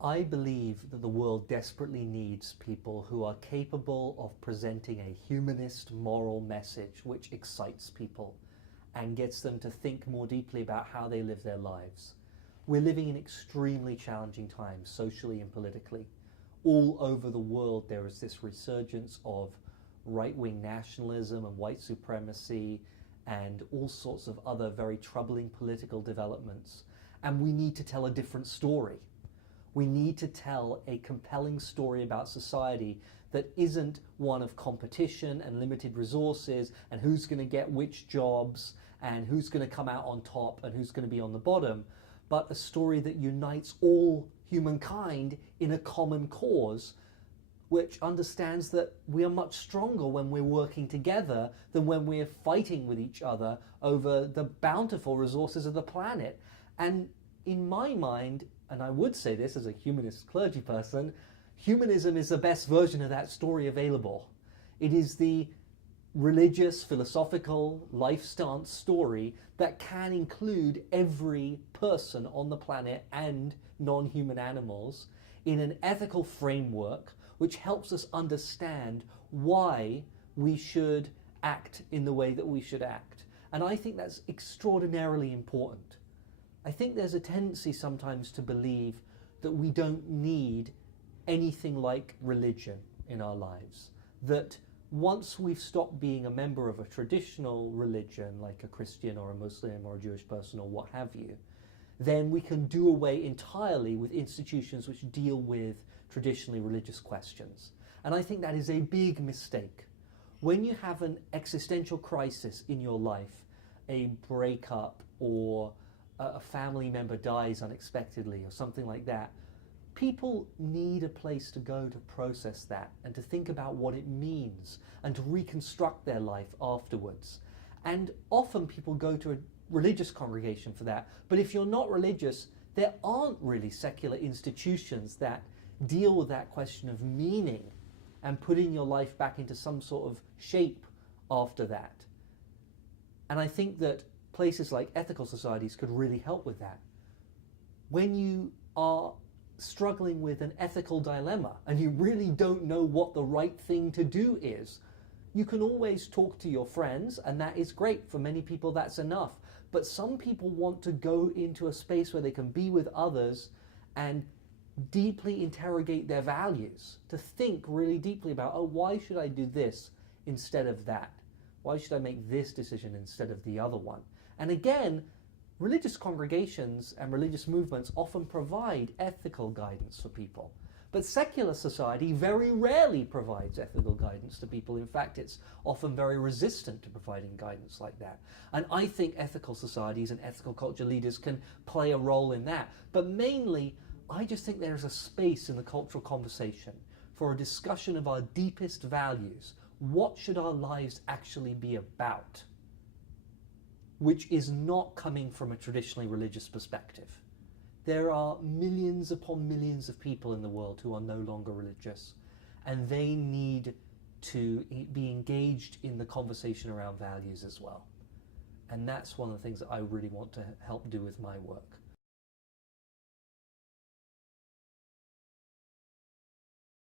I believe that the world desperately needs people who are capable of presenting a humanist moral message which excites people and gets them to think more deeply about how they live their lives. We're living in extremely challenging times, socially and politically. All over the world, there is this resurgence of right wing nationalism and white supremacy and all sorts of other very troubling political developments. And we need to tell a different story. We need to tell a compelling story about society that isn't one of competition and limited resources and who's going to get which jobs and who's going to come out on top and who's going to be on the bottom, but a story that unites all humankind in a common cause, which understands that we are much stronger when we're working together than when we're fighting with each other over the bountiful resources of the planet. And in my mind, and I would say this as a humanist clergy person, humanism is the best version of that story available. It is the religious, philosophical, life stance story that can include every person on the planet and non-human animals in an ethical framework which helps us understand why we should act in the way that we should act. And I think that's extraordinarily important. I think there's a tendency sometimes to believe that we don't need anything like religion in our lives. That once we've stopped being a member of a traditional religion, like a Christian or a Muslim or a Jewish person or what have you, then we can do away entirely with institutions which deal with traditionally religious questions. And I think that is a big mistake. When you have an existential crisis in your life, a breakup or a family member dies unexpectedly or something like that, people need a place to go to process that and to think about what it means and to reconstruct their life afterwards. And often people go to a religious congregation for that. But if you're not religious, there aren't really secular institutions that deal with that question of meaning and putting your life back into some sort of shape after that. And I think that places like ethical societies could really help with that. When you are struggling with an ethical dilemma and you really don't know what the right thing to do is, you can always talk to your friends, and that is great. For many people, that's enough. But some people want to go into a space where they can be with others and deeply interrogate their values, to think really deeply about, oh, why should I do this instead of that? Why should I make this decision instead of the other one? And again, religious congregations and religious movements often provide ethical guidance for people. But secular society very rarely provides ethical guidance to people. In fact, it's often very resistant to providing guidance like that. And I think ethical societies and ethical culture leaders can play a role in that. But mainly, I just think there's a space in the cultural conversation for a discussion of our deepest values. What should our lives actually be about? Which is not coming from a traditionally religious perspective. There are millions upon millions of people in the world who are no longer religious, and they need to be engaged in the conversation around values as well. And that's one of the things that I really want to help do with my work.